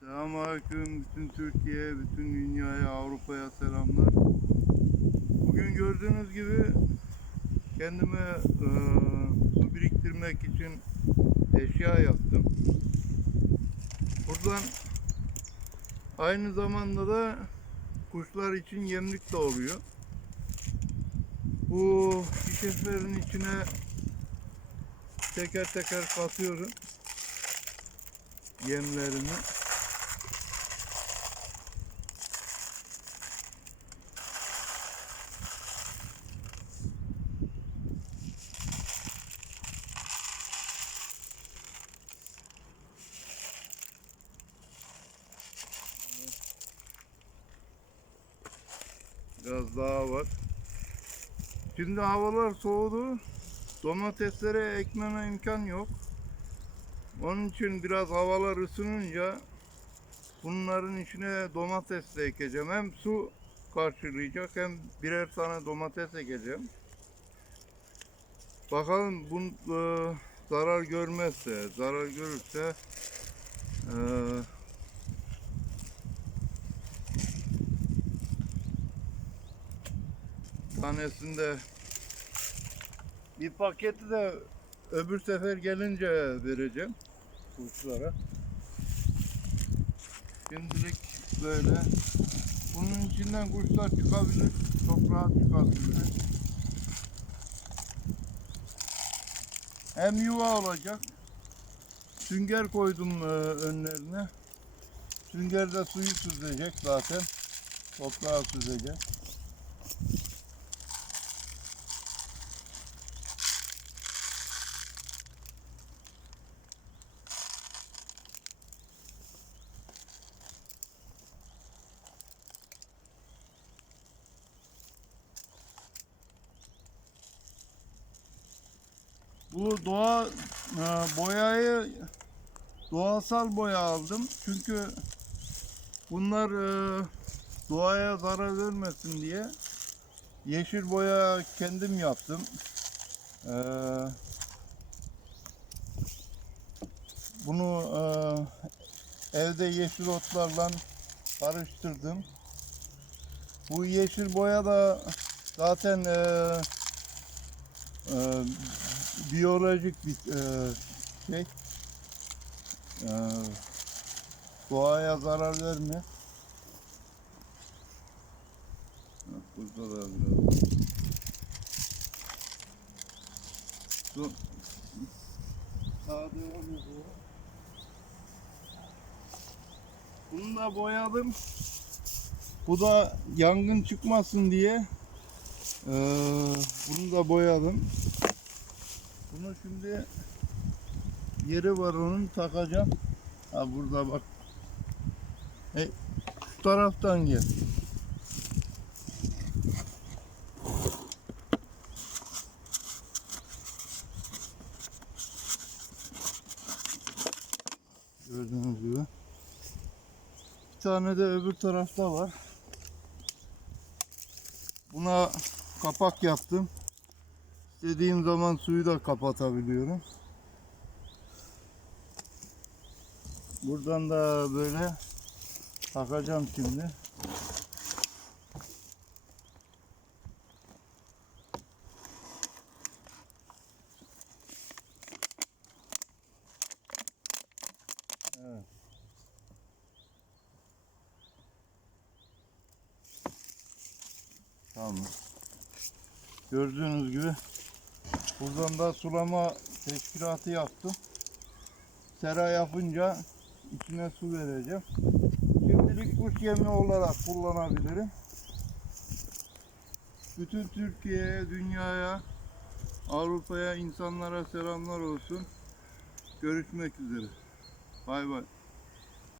Selamünaleyküm bütün Türkiye, bütün dünyaya, Avrupa'ya selamlar. Bugün gördüğünüz gibi kendime e, su biriktirmek için eşya yaptım. Buradan aynı zamanda da kuşlar için yemlik de oluyor. Bu şişelerin içine teker teker katıyorum yemlerini. Biraz daha var. Şimdi havalar soğudu. Domateslere ekmeme imkan yok. Onun için biraz havalar ısınınca bunların içine domates de ekeceğim. Hem su karşılayacak hem birer tane domates ekeceğim. Bakalım bu e, zarar görmezse, zarar görürse e, tanesinde bir paketi de öbür sefer gelince vereceğim kuşlara. Şimdilik böyle. Bunun içinden kuşlar çıkabilir. Çok rahat çıkabilir. Hem yuva olacak. Sünger koydum e, önlerine. Sünger de suyu süzecek zaten. Toprağı süzecek. Bu doğa e, boyayı doğasal boya aldım. Çünkü bunlar e, doğaya zarar vermesin diye yeşil boya kendim yaptım. E, bunu e, evde yeşil otlarla karıştırdım. Bu yeşil boya da zaten e, e, biyolojik bir e, şey. E, doğaya zarar verme. Bak Burada da biraz. Su. Sağa devam. Bunu da boyadım. Bu da yangın çıkmasın diye e, bunu da boyadım. Bunu şimdi yeri var onun takacağım. Ha burada bak. E, şu taraftan gel. Gördüğünüz gibi. Bir tane de öbür tarafta var. Buna kapak yaptım. İstediğim zaman suyu da kapatabiliyorum. Buradan da böyle takacağım şimdi. Tamam. Gördüğünüz gibi Buradan da sulama teşkilatı yaptım. Sera yapınca içine su vereceğim. Şimdilik kuş yemi olarak kullanabilirim. Bütün Türkiye'ye, dünyaya, Avrupa'ya, insanlara selamlar olsun. Görüşmek üzere. Bay bay.